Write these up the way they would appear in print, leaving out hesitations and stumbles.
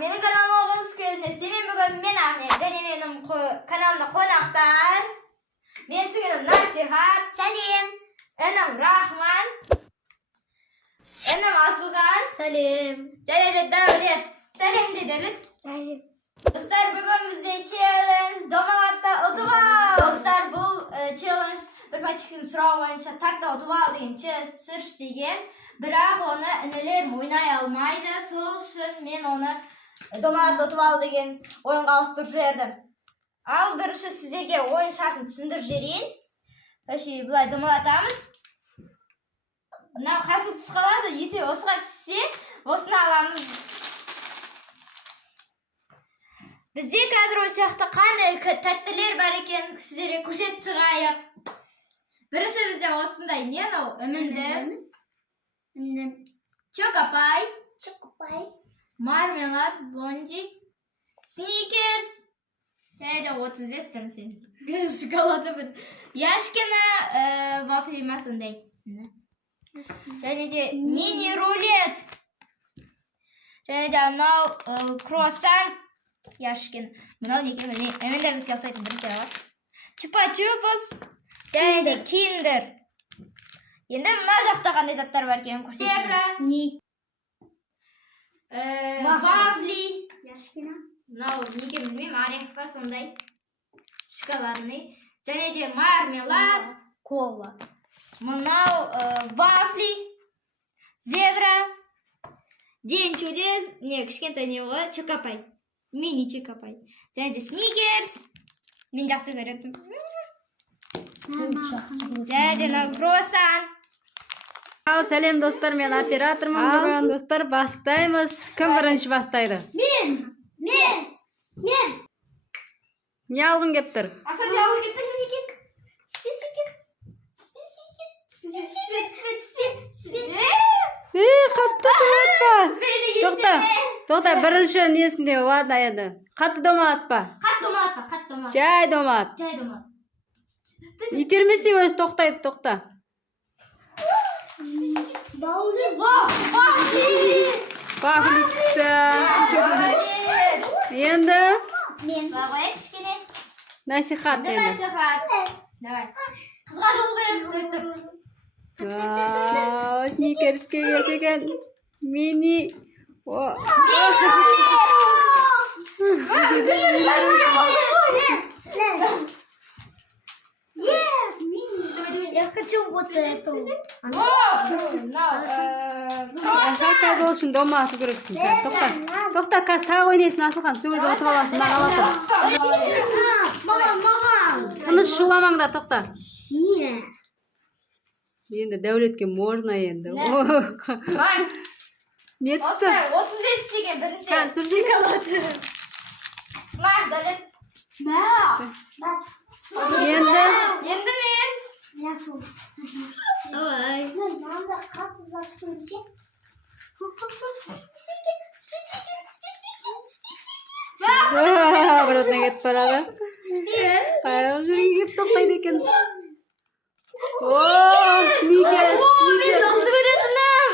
менің каналыма қош келдіңіз. Сәлем, бүгін мен Ахмет және менің каналымда қонақтар. Мен сіңілім Насихат. Сәлем. Інім Рахман. Інім Асылхан. Сәлем. Және де Дәулет. Сәлем де Дәулет. Сәлем. Достар, бүгін бізде челлендж Домалатта ұтып ал. Достар, бұл челлендж бір пачканың сұрауы бойынша тартта ұтып ал деген челлендж деген. Бірақ оны інілер ойнай алмайды. Сол үшін мен оны Домалатта ұтып ал деген ойынға ауыстырып жібердім. Ал бірінші сіздерге ойын шартын түсіндіріп жіберейін. Бұлай домалатамыз. Мынау қасы түс қалады. Есе осыға түссе, осыны аламыз. Бізде қазір осы сияқты қандай тәттілер бар екенін сіздерге көрсетіп шығайық. Бірінші бізде осындай не мынау? Үмінді. Чокопай. Мармелад, бонди. Сникерс. Және де 35 бірінші. Шоколады бір. Яшкина вафлимасындай. Және де мини-рулет. Және де анау круассан. Яшкин. Мынау неге білмеймін. Әмендерімізге ұқсайтын біресе бар. Чупа-чупус. Және де киндер. Енді мына жақта қандай заттар бар екенін көрсетеміз. Сник. Вафли. Яшкина. Мынау неге білмеймін. Орехов па сондай. Шоколадный. Және де мармелад. Кола. Мынау вафли. Зебра. Ден чудес. Не, кішкентай не ғой. Чокопай. Мини чокопай. Және де сникерс. Мен жақсы көретін. Және де круассан. Сәлем достар, мен оператормын бүгін. Достар, бастаймыз. Кім бірінші бастайды? Мен. Не алғың кеп тұр? Асан не алғың кеп тұр? Қатты домалатпа. Тоқта, бірінші несінде, ладно еді. Қатты домалатпа. Жай домалат. Итермесе өзі тоқтайды, тоқта. Вафли түсті. Енді? Насихат енді. Қызға жол береміз, тұр. Сникерске келген мини. Я хочу вот эту. Қайта болшын дома ату керексің. Тоқта, қаз тағы ойнайсың Асылхан. Сөзі отып аласың, бағаласың. Қыныш шуламаңдар, тоқта. Енді Дәулетке можно енді. Не түсті? 35 деген бірінші. Шоколады. Дәулет. Енді мен. Давай. Надо как-то заскочить. бір отына кетіп барады. Қайық жүрген кеп тоқтайды екен. Сникерс. Мен жақсы көретінім.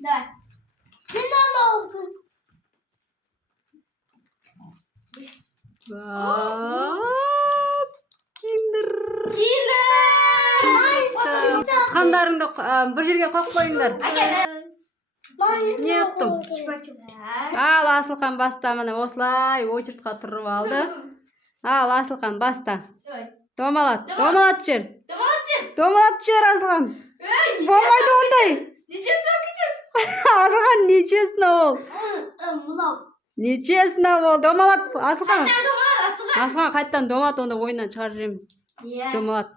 Давай. Мен надо алdım. Киндер. Қандарыңды бір жерге қоқып қойыңдар. Не ұттым? Ал, Асылхан баста, міне осылай очередқа тұрып алды. Ал, Асылхан баста. Домалат жер. Домалат жер, Асылхан. Болмайды ондай. Асылхан, нечесіне ол. Нечесіне ол. Домалат, Асылхан. Асылхан, қайттан домалат, онда ойыннан шығар жерем. Домалат.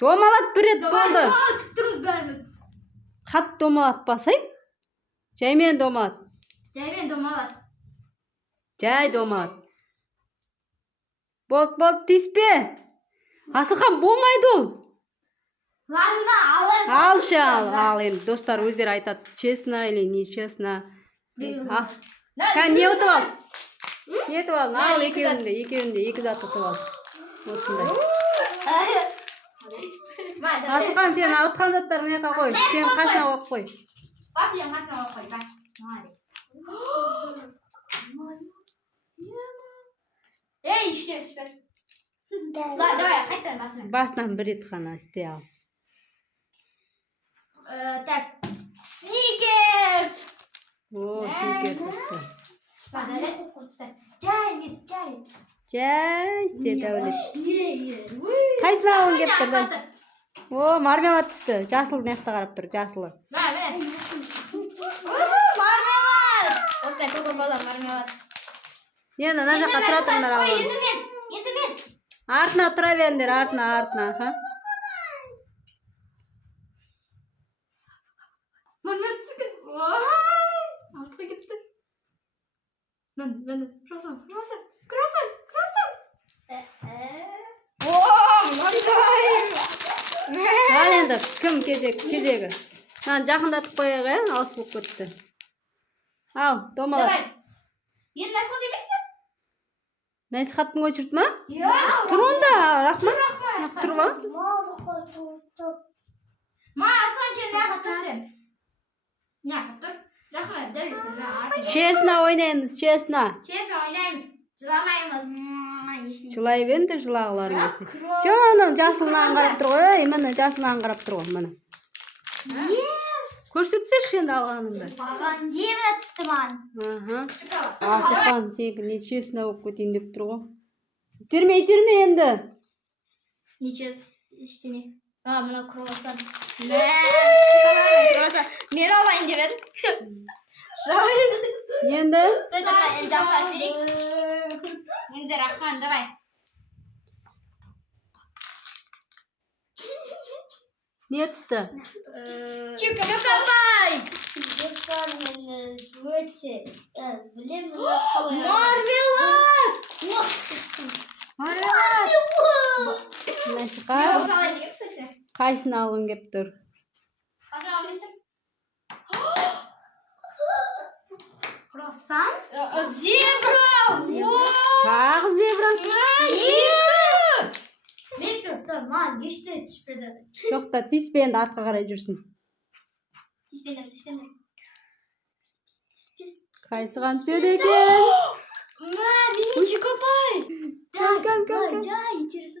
Домалат бір рет болды. Қат домалат басай. Жаймен домалат. Жай домалат. Бол, тиспе. Асылхан, болмайды ол. Алшы, ал енді. Достар өздері айтады. Честно или нечестно. Қан, не ұтып ал? Не ұтып ал? Ал, екеуінде, екі зат ұтып ал. Осындай. Асылхан, сен ұтқан заттарын мына қой. Сен қасына қойып қой. Вафлияның қасына қойып қой. Молодец. Ей, іште. Давай, қайттан басына. Басынан бір рет қана істей ал. Так, сникерс. О, сникерс өтті. Жай, де Дәулет. Қайсына алын кеп тұрды? О, мармелад түсті. Жасыл мекті қарап тұр, жасылы. Мармелад! Осылай кока-кола мармелад. Енді, мына жаққа тұра тұрыңдар алған. Енді мен. Артына тұра беріңдер, артына. Мармелад түскен. Артқа кетті. Мені, круассан. Ал енді, кім кезегі? Жақындатып қояғы, алыс болып кетті. Ал, Домалатта. Давай. Енді насихат емес пе? Насихаттың өшірт ма? Тұр онда, рахмат. Тұр ба? Асылхан кел, неғып тұр сен. Неғып тұр? Рахмат, дәлесін. Честно ойнаймыз, честно. Честно ойнаймыз. Жыламаймыз. Жылай бенді жылағыларыңыз. Жоны, жасылынан қарап тұр ғой, мені жасылынан қарап тұр ғой, мені. Көрсетсеш енді алғаныңды. Зебра түсті маған. Асылхан, сенікі не честно болып кетейін деп тұр ғой. Итерме енді. Нече, ештене. Мына круассан. Шоколадный круассан. Мен алайын деп едім. Енді? Енді рахман, давай. Не түсті? Чука-мука-бай! Достар мені өте білемін. Мармелад! Насихат, қайсын алғын кеп тұр? Круассан? Зебра! Тағы зебра? Маған ештеңе түспеді. Жоқта, тиіспе енді артқа қарай жүрсін. Тиіспеңдер. Қайсыған түседі екен? Мені чука-бай! Жай, интересно.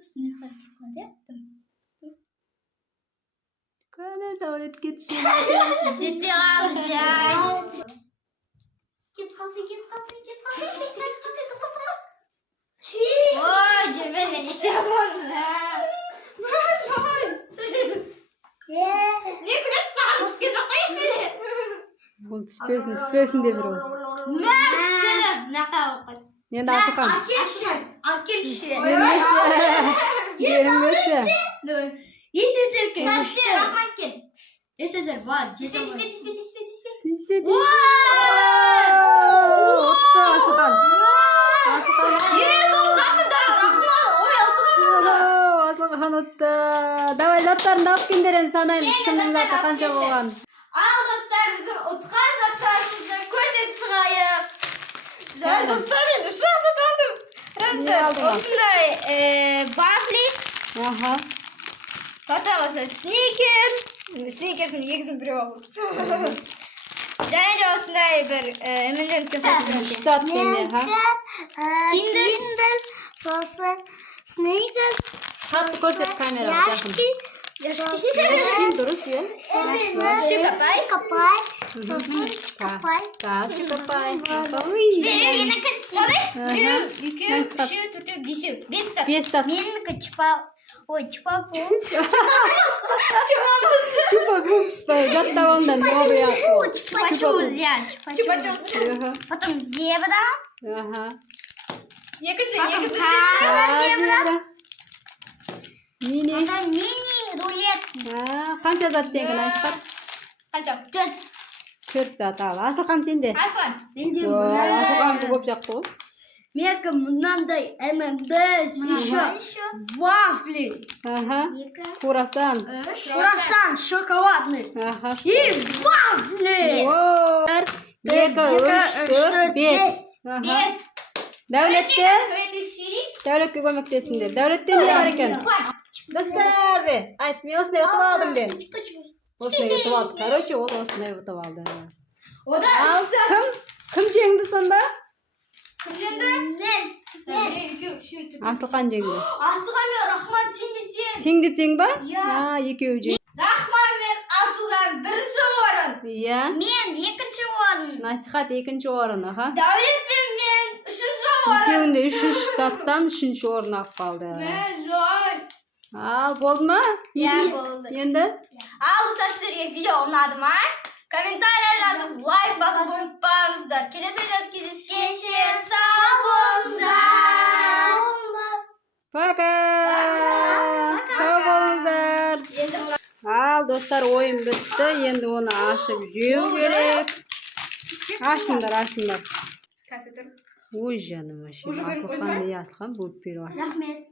Қане Дәулет кетші. Жетпей қалды, жай. Кет қалсын. Ой, жүрмен мен еше алмадым. Не күлесіз, саған түскен жоқ па ештеңе? Бұл түспесін де бір ол. Мә, түспеді. Мына қағып қойды. Енді Асылхан. Әкелші. Беріңдерші. Есетер кел. Рахмат кел. Есетер, бар. Тиспе. Тиіспе. Отты Асылхан. Асылхан отты. Давай заттарын алып келдерін санаймыз. Кімнің заты қанша болған? Ал достар, біздің ұтқан заттарымызды көрсетіп шығайық. Жай достар, мен үш зат алдым. Осындай бафли. Потом сникерс. Сникерсің егізін біреу алды. Және де осындай бір әмінден түскен Сат кенде, Киндер, сосын, сникерс, Сатты көрсет камераға жақын. Яшкин дұрыс, е? Чука-бай. сосын, капай. Так, чука-бай. Мені кәдісі. Біреу, екеу, үшеу, төртеу, бесеу. Бес сат. Менікі чупа-бус. Чупа-бус. Жаттауында новый ақыл. Чупа-чус. Потом зебра. Екінші зебра. Мини. Потом мини-рулет. Қанша зат сенің Асылхан? қанша? 4 зат ал. Асылхан сенде? Асылхан. Асылханды көп жақты ғой. Менікі мынандай ММД, еще вафли. Круассан. Круассан шоколадный. И вафли. 2, 3, 4, 5. Дәулетке көмектесіңдер. Дәулетте не бар екен? Достар де. Айт, мен осындай ұтып алдым де. Осындай ұтып алды. Короче, ол осындай ұтып алды. Ал, кім жеңді сонда? Кім жеңді? Асылхан жеңді. Асылхан мен Рахман тең. Теңде тең ба? Екеуі жеңді. Рахман мен Асылхан бірінші орын. Иә. Мен екінші орын. Насихат екінші орын, аха. Дәулет пен мен үшінші орын. Екеуінде үшінші штаттан үшінші орын алып қалды. Ал, болды ма? Иә, болды. Енді? Ал, сіздерге видео ұнады ма? Комментарийлер жазып, лайк басып ұмытпаңыздар. Келесі видеода кездескенше сау болыңыздар. Пока. Сау болыңыздар. Ал, достар, ойын бітті. Енді оны ашып жеу керек. Ашыңдар. Ой, жаным, Асылхан бөліп беріп. Рахмет.